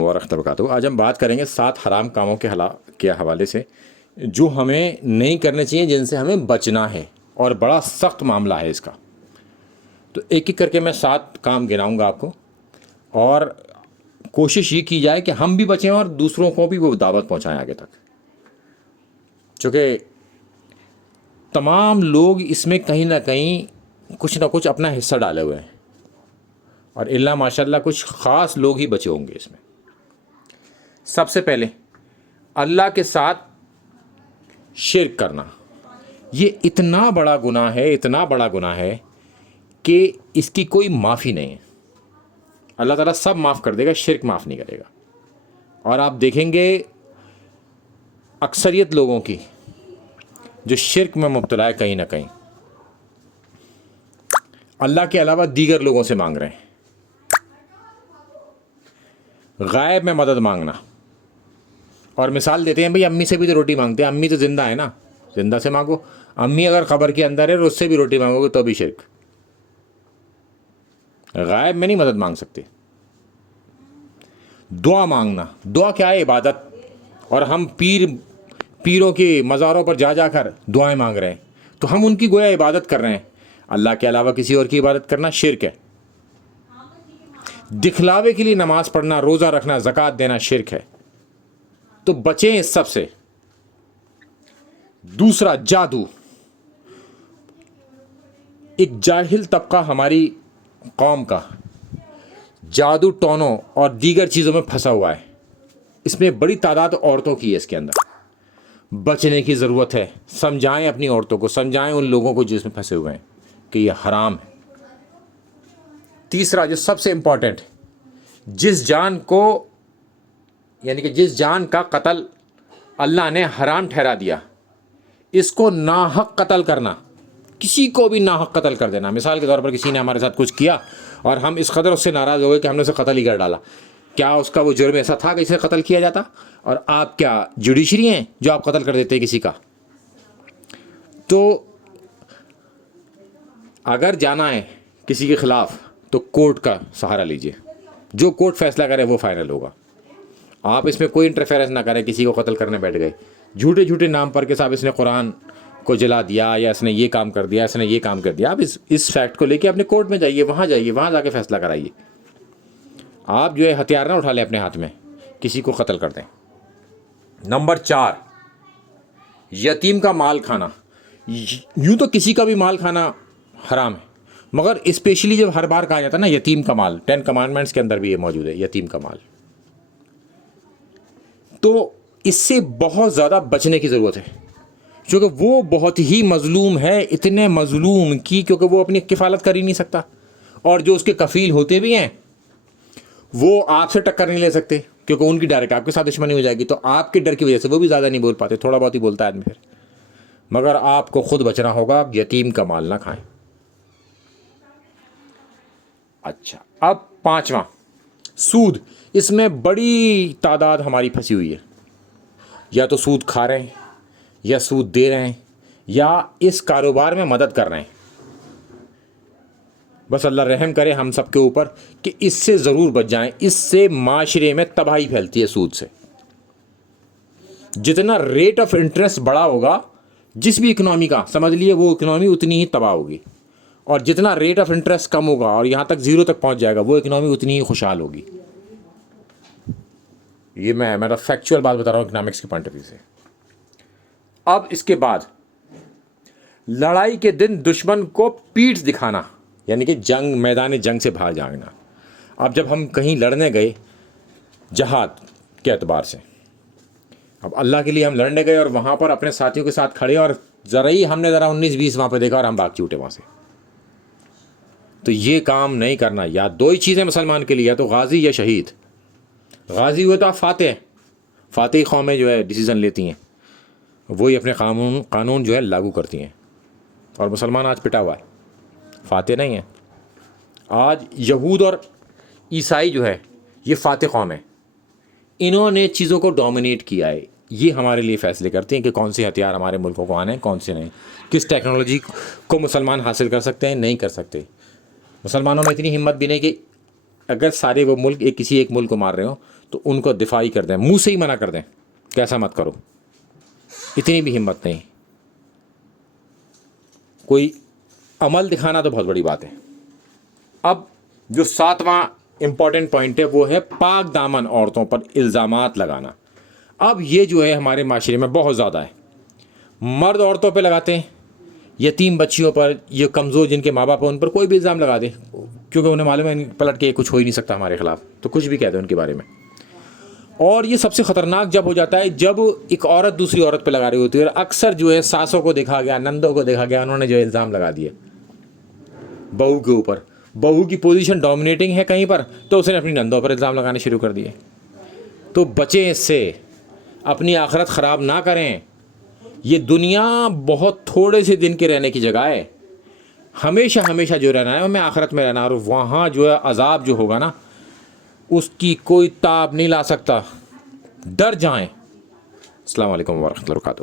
ورحمۃ اللہ وبرکاتہ۔ آج ہم بات کریں گے 7 حرام کاموں کے حوالے سے جو ہمیں نہیں کرنے چاہیے، جن سے ہمیں بچنا ہے، اور بڑا سخت معاملہ ہے اس کا۔ تو ایک ایک کر کے میں 7 کام گناؤں گا آپ کو، اور کوشش یہ کی جائے کہ ہم بھی بچیں اور دوسروں کو بھی وہ دعوت پہنچائیں آگے تک، چونکہ تمام لوگ اس میں کہیں نہ کہیں کچھ نہ کچھ اپنا حصہ ڈالے ہوئے ہیں، اور اللہ ماشاء اللہ کچھ خاص لوگ ہی بچے ہوں گے اس میں۔ سب سے پہلے اللہ کے ساتھ شرک کرنا، یہ اتنا بڑا گناہ ہے، اتنا بڑا گناہ ہے کہ اس کی کوئی معافی نہیں ہے۔ اللہ تعالیٰ سب معاف کر دے گا، شرک معاف نہیں کرے گا۔ اور آپ دیکھیں گے اکثریت لوگوں کی جو شرک میں مبتلا ہے، کہیں نہ کہیں اللہ کے علاوہ دیگر لوگوں سے مانگ رہے ہیں۔ غائب میں مدد مانگنا، اور مثال دیتے ہیں بھئی امی سے بھی تو روٹی مانگتے ہیں، امی تو زندہ ہے نا، زندہ سے مانگو۔ امی اگر قبر کے اندر ہے اور اس سے بھی روٹی مانگو گے تو بھی شرک۔ غائب میں نہیں مدد مانگ سکتے۔ دعا مانگنا، دعا کیا ہے؟ عبادت، اور ہم پیروں کے مزاروں پر جا کر دعائیں مانگ رہے ہیں، تو ہم ان کی گویا عبادت کر رہے ہیں۔ اللہ کے علاوہ کسی اور کی عبادت کرنا شرک ہے۔ دکھلاوے کے لیے نماز پڑھنا، روزہ رکھنا، زکوٰۃ دینا شرک ہے۔ تو بچیں اس سب سے۔ دوسرا، جادو۔ ایک جاہل طبقہ ہماری قوم کا جادو ٹونوں اور دیگر چیزوں میں پھنسا ہوا ہے۔ اس میں بڑی تعداد عورتوں کی ہے، اس کے اندر بچنے کی ضرورت ہے۔ سمجھائیں اپنی عورتوں کو، سمجھائیں ان لوگوں کو جو اس میں پھنسے ہوئے ہیں کہ یہ حرام ہے۔ تیسرا جو سب سے امپورٹنٹ، جس جان کو، یعنی کہ جس جان کا قتل اللہ نے حرام ٹھہرا دیا، اس کو ناحق قتل کرنا، کسی کو بھی ناحق قتل کر دینا۔ مثال کے طور پر کسی نے ہمارے ساتھ کچھ کیا اور ہم اس قدر اس سے ناراض ہو گئے کہ ہم نے اسے قتل ہی کر ڈالا، کیا اس کا وہ جرم ایسا تھا کہ اسے قتل کیا جاتا؟ اور آپ کیا جوڈیشری ہیں جو آپ قتل کر دیتے ہیں کسی کا؟ تو اگر جانا ہے کسی کے خلاف تو کورٹ کا سہارا لیجئے، جو کورٹ فیصلہ کرے وہ فائنل ہوگا۔ آپ اس میں کوئی انٹرفیئرنس نہ کریں، کسی کو قتل کرنے بیٹھ گئے جھوٹے نام پر کہ صاحب اس نے قرآن کو جلا دیا، یا اس نے یہ کام کر دیا، اس نے یہ کام کر دیا۔ آپ اس فیکٹ کو لے کے اپنے کورٹ میں جائیے، وہاں جا کے فیصلہ کرائیے۔ آپ جو ہے ہتھیار نہ اٹھا لیں اپنے ہاتھ میں، کسی کو قتل کر دیں۔ نمبر 4، یتیم کا مال کھانا۔ یوں تو کسی کا بھی مال کھانا حرام ہے، مگر اسپیشلی جب ہر بار کہا جاتا ہے نا یتیم کا مال، 10 کمانڈمنٹس کے اندر بھی یہ موجود ہے، یتیم کا مال، تو اس سے بہت زیادہ بچنے کی ضرورت ہے، کیونکہ وہ بہت ہی مظلوم ہے، اتنے مظلوم کی، کیونکہ وہ اپنی کفالت کر ہی نہیں سکتا، اور جو اس کے کفیل ہوتے بھی ہیں وہ آپ سے ٹکر نہیں لے سکتے، کیونکہ ان کی ڈائریکٹ آپ کے ساتھ دشمنی ہو جائے گی، تو آپ کے ڈر کی وجہ سے وہ بھی زیادہ نہیں بول پاتے، تھوڑا بہت ہی بولتا ہے آدمی پھر۔ مگر آپ کو خود بچنا ہوگا، یتیم کا مال نہ کھائیں۔ اچھا، اب 5واں، سود۔ اس میں بڑی تعداد ہماری پھنسی ہوئی ہے، یا تو سود کھا رہے ہیں، یا سود دے رہے ہیں، یا اس کاروبار میں مدد کر رہے ہیں۔ بس اللہ رحم کرے ہم سب کے اوپر کہ اس سے ضرور بچ جائیں۔ اس سے معاشرے میں تباہی پھیلتی ہے، سود سے۔ جتنا ریٹ آف انٹرسٹ بڑا ہوگا جس بھی اکنامی کا، سمجھ لیے وہ اکنامی اتنی ہی تباہ ہوگی، اور جتنا ریٹ آف انٹرسٹ کم ہوگا اور یہاں تک 0 تک پہنچ جائے گا، وہ اکنامی اتنی ہی خوشحال ہوگی۔ یہ میرا فیکچوئل بات بتا رہا ہوں اکنامکس کے پوائنٹ آف ویو سے۔ اب اس کے بعد لڑائی کے دن دشمن کو پیٹھ دکھانا، یعنی کہ میدان جنگ سے بھاگ جانا۔ اب جب ہم کہیں لڑنے گئے جہاد کے اعتبار سے، اب اللہ کے لیے ہم لڑنے گئے اور وہاں پر اپنے ساتھیوں کے ساتھ کھڑے، اور ہم نے 19-20 وہاں پہ دیکھا اور ہم بھاگ چھوٹے وہاں سے، تو یہ کام نہیں کرنا۔ یا 2 ہی چیزیں مسلمان کے لیے، یا تو غازی یا شہید۔ غازی ہوتا ہے فاتح قومیں جو ہے ڈیسیزن لیتی ہیں، وہی اپنے قانون جو ہے لاگو کرتی ہیں، اور مسلمان آج پٹا ہوا ہے، فاتح نہیں ہے۔ آج یہود اور عیسائی جو ہے یہ فاتح قوم ہے، انہوں نے چیزوں کو ڈومینیٹ کیا ہے۔ یہ ہمارے لیے فیصلے کرتے ہیں کہ کون سے ہتھیار ہمارے ملکوں کو آنے ہیں، کون سے نہیں، کس ٹیکنالوجی کو مسلمان حاصل کر سکتے ہیں، نہیں کر سکتے۔ مسلمانوں میں اتنی ہمت بھی نہیں کہ اگر سارے وہ ملک کسی ایک ملک کو مار رہے ہوں تو ان کو دفاعی کر دیں, منہ سے ہی منع کر دیں کہ ایسا مت کرو. اتنی بھی ہمت نہیں, کوئی عمل دکھانا تو بہت بڑی بات ہے. اب جو 7واں امپورٹنٹ پوائنٹ ہے وہ ہے پاک دامن عورتوں پر الزامات لگانا. اب یہ جو ہے ہمارے معاشرے میں بہت زیادہ ہے. مرد عورتوں پہ لگاتے ہیں, یتیم بچیوں پر, یہ کمزور جن کے ماں باپ ہیں ان پر کوئی بھی الزام لگا دیں, کیونکہ انہیں معلوم ہے پلٹ کے کچھ ہو ہی نہیں سکتا ہمارے خلاف, تو کچھ بھی کہہ دیں ان کے بارے میں. اور یہ سب سے خطرناک جب ہو جاتا ہے جب ایک عورت دوسری عورت پہ لگا رہی ہوتی ہے, اور اکثر جو ہے ساسوں کو دیکھا گیا, نندوں کو دیکھا گیا, انہوں نے جو ہے الزام لگا دیے بہو کے اوپر. بہو کی پوزیشن ڈومینیٹنگ ہے کہیں پر, تو اس نے اپنی نندوں پر الزام لگانے شروع کر دیے. تو بچیں اس سے, اپنی آخرت خراب نہ کریں. یہ دنیا بہت تھوڑے سے دن کے رہنے کی جگہ ہے. ہمیشہ ہمیشہ جو رہنا ہے ہمیں آخرت میں رہنا, اور وہاں جو ہے عذاب جو ہوگا نا اس کی کوئی تاب نہیں لا سکتا. ڈر جائیں. السلام علیکم ورحمۃ اللہ وبرکاتہ.